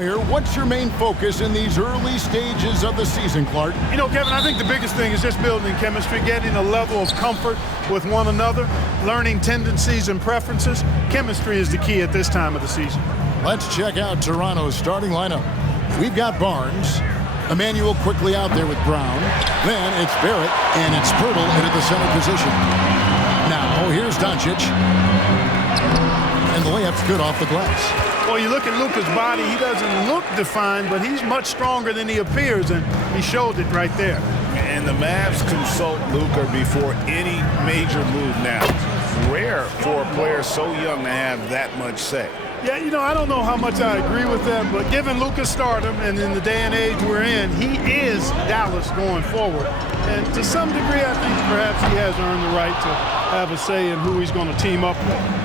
Here, what's your main focus in these early stages of the season, Clark? You know, Kevin, I think the biggest thing is just building chemistry, getting a level of comfort with one another, learning tendencies and preferences. Chemistry is the key at this time of the season. Let's check out Toronto's starting lineup. We've got Barnes, Emmanuel quickly out there with Brown. Then it's Barrett, and it's Pirtle into the center position. Now, here's Doncic. And the layup's good off the glass. Well, you look at Luka's body, he doesn't look defined, but he's much stronger than he appears, and he showed it right there. And the Mavs consult Luka before any major move now. Rare for a player so young to have that much say. Yeah, you know, I don't know how much I agree with that, but given Luka's stardom and in the day and age we're in, he is Dallas going forward. And to some degree, I think perhaps he has earned the right to have a say in who he's going to team up with.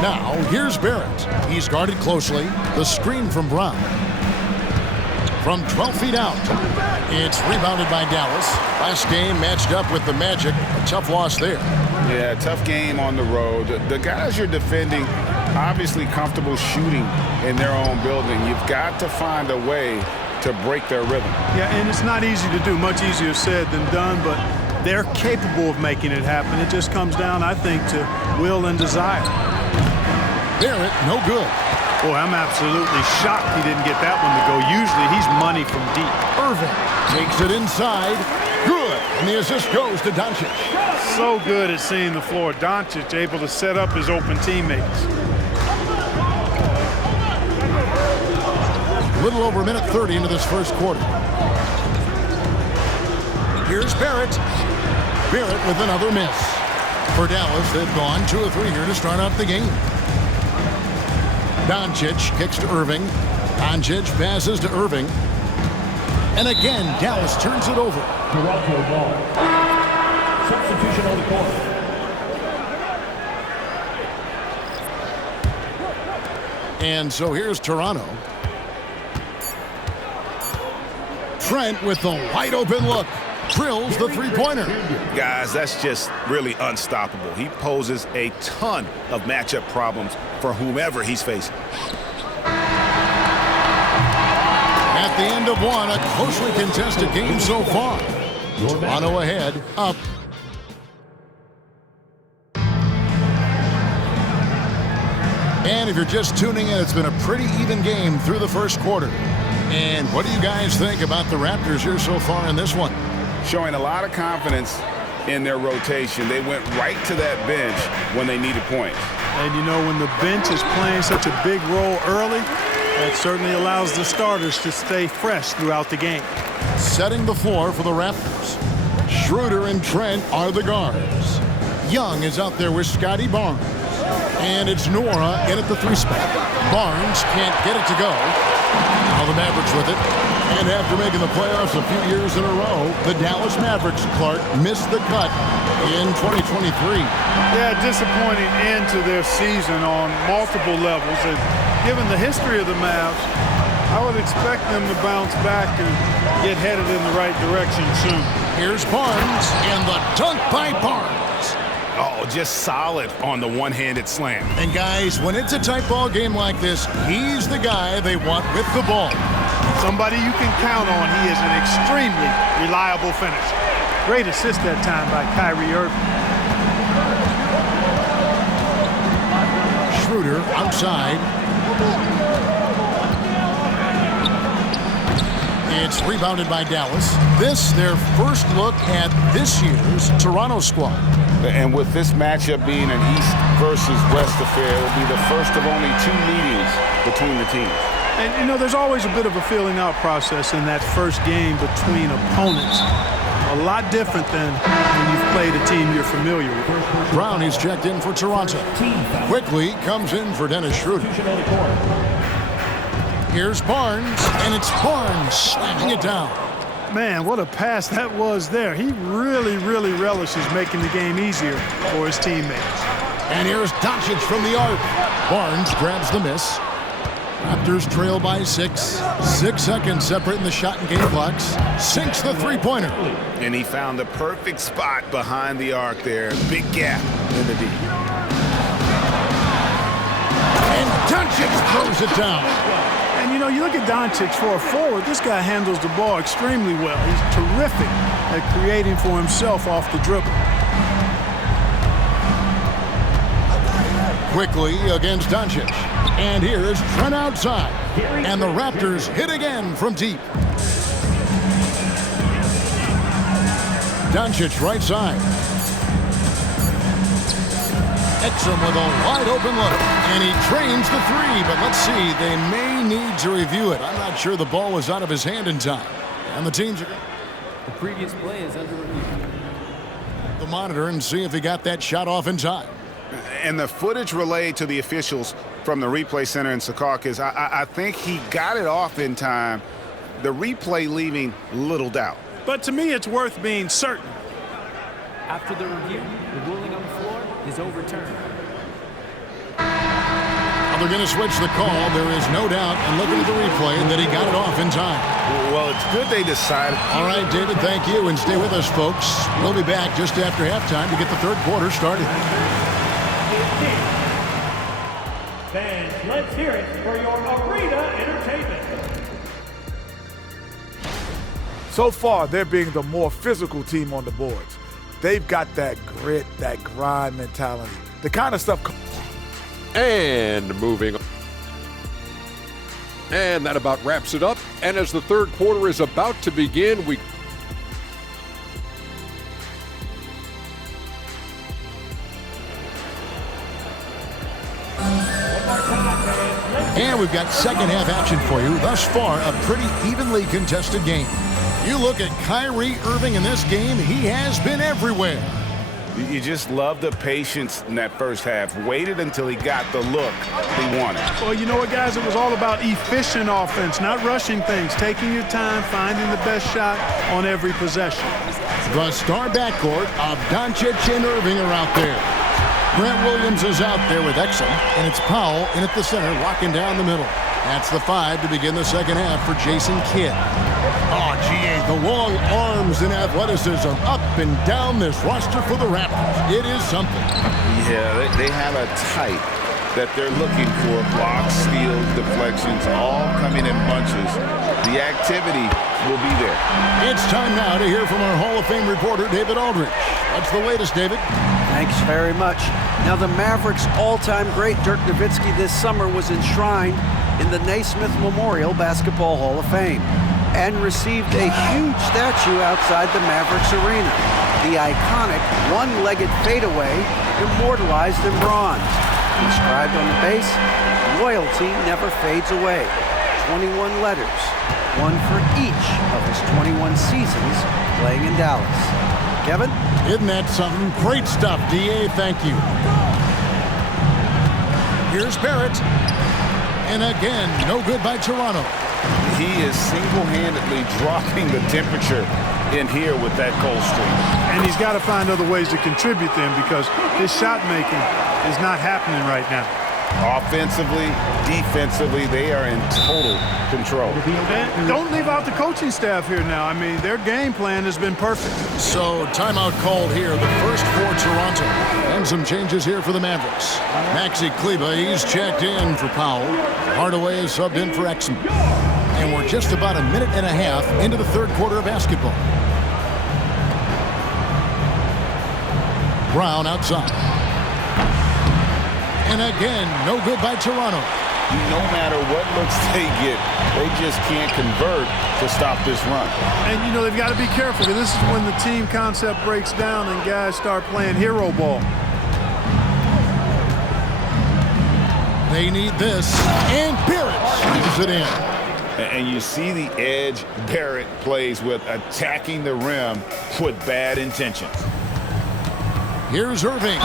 Now, here's Barrett. He's guarded closely. The screen from Brown. From 12 feet out. It's rebounded by Dallas. Last game matched up with the Magic. A tough loss there. Yeah, tough game on the road. The guys you're defending, obviously comfortable shooting in their own building. You've got to find a way to break their rhythm. Yeah, and it's not easy to do. Much easier said than done, but they're capable of making it happen. It just comes down, I think, to will and desire. Barrett, no good. Boy, I'm absolutely shocked he didn't get that one to go. Usually he's money from deep. Irving takes it inside. Good. And the assist goes to Doncic. So good at seeing the floor. Doncic able to set up his open teammates. A little over a minute 30 into this first quarter. Here's Barrett. Barrett with another miss. For Dallas, they've gone 2 of 3 here to start out the game. Doncic kicks to Irving. Doncic passes to Irving. And again, Dallas turns it over. Toronto ball. Substitution on the court. And so here's Toronto. Trent with the wide open look. Drills the three-pointer. Guys, that's just really unstoppable. He poses a ton of matchup problems for whomever he's facing. At the end of one, a closely contested game so far. Toronto ahead, up. And if you're just tuning in, it's been a pretty even game through the first quarter. And what do you guys think about the Raptors here so far in this one? Showing a lot of confidence in their rotation. They went right to that bench when they needed points. And you know, when the bench is playing such a big role early, that certainly allows the starters to stay fresh throughout the game. Setting the floor for the Raptors. Schroeder and Trent are the guards. Young is out there with Scotty Barnes. And it's Nora in at the 3 spot. Barnes can't get it to go. Now the Mavericks with it. And after making the playoffs a few years in a row, the Dallas Mavericks, Clark, missed the cut in 2023. Yeah, disappointing end to their season on multiple levels. And given the history of the Mavs, I would expect them to bounce back and get headed in the right direction soon. Here's Barnes, and the dunk by Barnes. Oh, just solid on the one-handed slam. And guys, when it's a tight ball game like this, he's the guy they want with the ball. Somebody you can count on. He is an extremely reliable finisher. Great assist that time by Kyrie Irving. Schroeder outside. It's rebounded by Dallas. This, their first look at this year's Toronto squad. And with this matchup being an East versus West affair, it will be the first of only 2 meetings between the teams. And, you know, there's always a bit of a feeling out process in that first game between opponents. A lot different than when you've played a team you're familiar with. Brown is checked in for Toronto. Quickly comes in for Dennis Schroeder. Here's Barnes, and it's Barnes slamming it down. Man, what a pass that was there. He really, really relishes making the game easier for his teammates. And here's Doncic from the arc. Barnes grabs the miss. Raptors trail by 6. 6 seconds separating the shot and game clocks. Sinks the three-pointer. And he found the perfect spot behind the arc there. Big gap in the D. And throws it down. And, you know, you look at Doncic for a forward, this guy handles the ball extremely well. He's terrific at creating for himself off the dribble. Quickly against Doncic. And here is Trent outside. And the Raptors hit again from deep. Doncic right side. Exum with a wide open look. And he trains the three, but let's see. They may need to review it. I'm not sure the ball was out of his hand in time. And the teams are going The previous play is under review. to monitor and see if he got that shot off in time. And the footage relayed to the officials from the replay center in Secaucus, I think he got it off in time. The replay leaving little doubt. But to me, it's worth being certain. After the review, the ruling on the floor is overturned. Well, they're going to switch the call. There is no doubt, and looking at the replay, that he got it off in time. Well, it's good they decided. All right, David, thank you, and stay with us, folks. We'll be back just after halftime to get the third quarter started. Fans, let's hear it for your Arena Entertainment. So far, they're being the more physical team on the boards. They've got that grit, that grind mentality, the kind of stuff. And moving on. And that about wraps it up. And as the third quarter is about to begin, And we've got second half action for you. Thus far, a pretty evenly contested game. You look at Kyrie Irving in this game, he has been everywhere. You just love the patience in that first half. Waited until he got the look he wanted. Well, you know what, guys? It was all about efficient offense, not rushing things, taking your time, finding the best shot on every possession. The star backcourt of Doncic and Irving are out there. Grant Williams is out there with Exum, and it's Powell in at the center, locking down the middle. That's the 5 to begin the second half for Jason Kidd. Oh, GA, the long arms and athleticism up and down this roster for the Raptors. It is something. Yeah, they have a type that they're looking for. Blocks, steals, deflections, all coming in bunches. The activity will be there. It's time now to hear from our Hall of Fame reporter, David Aldridge. What's the latest, David? Thanks very much. Now, the Mavericks' all-time great Dirk Nowitzki this summer was enshrined in the Naismith Memorial Basketball Hall of Fame and received a huge statue outside the Mavericks arena. The iconic one-legged fadeaway immortalized in bronze. Inscribed on the base, loyalty never fades away. 21 letters, one for each of his 21 seasons playing in Dallas. Kevin? Isn't that something? Great stuff, DA. Thank you. Here's Barrett. And again, no good by Toronto. He is single-handedly dropping the temperature in here with that cold streak. And he's got to find other ways to contribute them because his shot making is not happening right now. Offensively, defensively, they are in total control. And don't leave out the coaching staff here now. I mean, their game plan has been perfect. So, timeout called here, the first for Toronto. And some changes here for the Mavericks. Maxi Kleber, he's checked in for Powell. Hardaway is subbed in for Exum. And we're just about a minute and a half into the third quarter of basketball. Brown outside. And again, no good by Toronto. No matter what looks they get, they just can't convert to stop this run. And, you know, they've got to be careful because this is when the team concept breaks down and guys start playing hero ball. They need this. And Barrett leaves it in. And you see the edge Barrett plays with, attacking the rim with bad intentions. Here's Irving.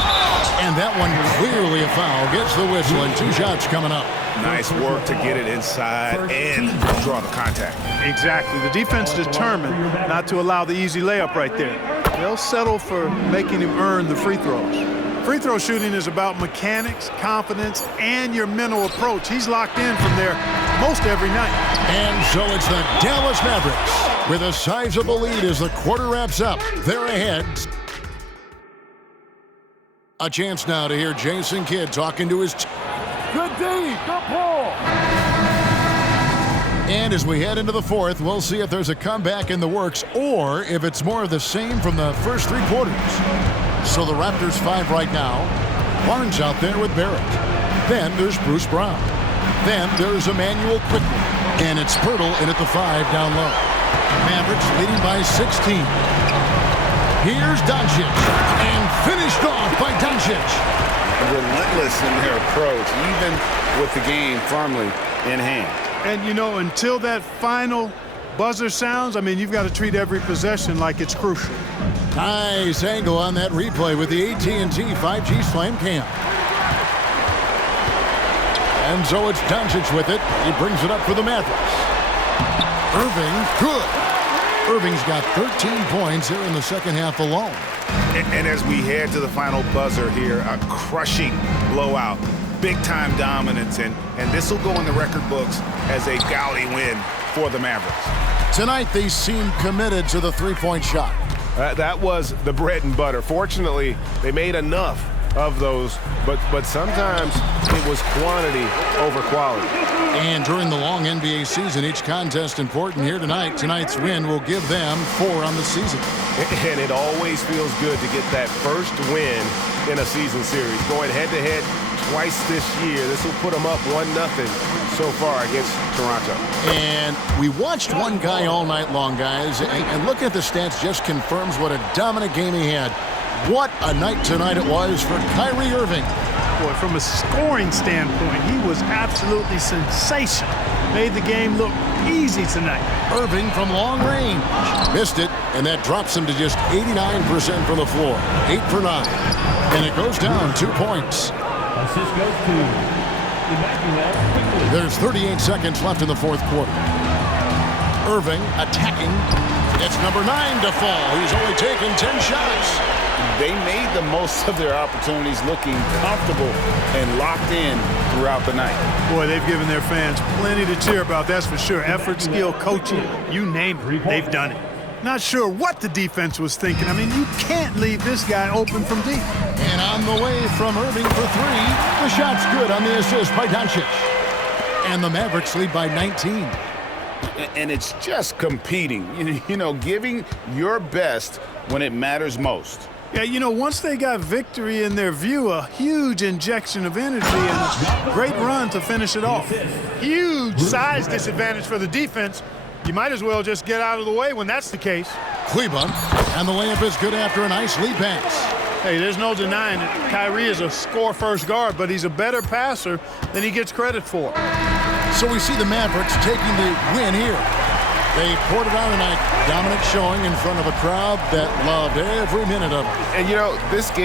And that one clearly a foul. Gets the whistle and 2 shots coming up. Nice work to get it inside and draw the contact. Exactly. The defense determined not to allow the easy layup right there. They'll settle for making him earn the free throws. Free throw shooting is about mechanics, confidence, and your mental approach. He's locked in from there most every night. And so it's the Dallas Mavericks with a sizable lead as the quarter wraps up. They're ahead. A chance now to hear Jason Kidd talking to his... Good D. And as we head into the fourth, we'll see if there's a comeback in the works or if it's more of the same from the first 3 quarters. So the Raptors 5 right now. Barnes out there with Barrett. Then there's Bruce Brown. Then there's Emmanuel quickly. And it's Pirtle in at the 5 down low. Mavericks leading by 16. Here's Doncic. And finished off by Doncic. Relentless in their approach, even with the game firmly in hand. And, you know, until that final buzzer sounds, I mean, you've got to treat every possession like it's crucial. Nice angle on that replay with the AT&T 5G Slam Cam. And so it's Doncic with it. He brings it up for the Mavericks. Irving, good. Irving's got 13 points here in the second half alone. And as we head to the final buzzer here, a crushing blowout, big-time dominance, and this will go in the record books as a gaudy win for the Mavericks. Tonight, they seem committed to the three-point shot. That was the bread and butter. Fortunately, they made enough of those, but sometimes it was quantity over quality. And during the long NBA season, each contest important here tonight. Tonight's win will give them 4 on the season. And it always feels good to get that first win in a season series. Going head-to-head twice this year, this will put them up 1-0 so far against Toronto. And we watched one guy all night long, guys, and looking at the stats just confirms what a dominant game he had. What a night tonight it was for Kyrie Irving. Boy, from a scoring standpoint, he was absolutely sensational. Made the game look easy tonight. Irving from long range. Missed it, and that drops him to just 89% from the floor. 8 for 9. And it goes down 2 points. Assist goes to Emmanuel quickly. There's 38 seconds left in the fourth quarter. Irving attacking. It's number 9 to fall. He's only taken 10 shots. They made the most of their opportunities, looking comfortable and locked in throughout the night. Boy, they've given their fans plenty to cheer about, that's for sure. Effort, skill, coaching, you name it, they've done it. Not sure what the defense was thinking. I mean, you can't leave this guy open from deep. And on the way from Irving for 3. The shot's good on the assist by Doncic. And the Mavericks lead by 19. And it's just competing, you know, giving your best when it matters most. Yeah, you know, once they got victory in their view, a huge injection of energy and a great run to finish it off. Huge size disadvantage for the defense. You might as well just get out of the way when that's the case. Cleveland, and the layup is good after a nice lead pass. Hey, there's no denying it. Kyrie is a score-first guard, but he's a better passer than he gets credit for. So we see the Mavericks taking the win here. They poured it on tonight. Dominant showing in front of a crowd that loved every minute of it. And, you know, this game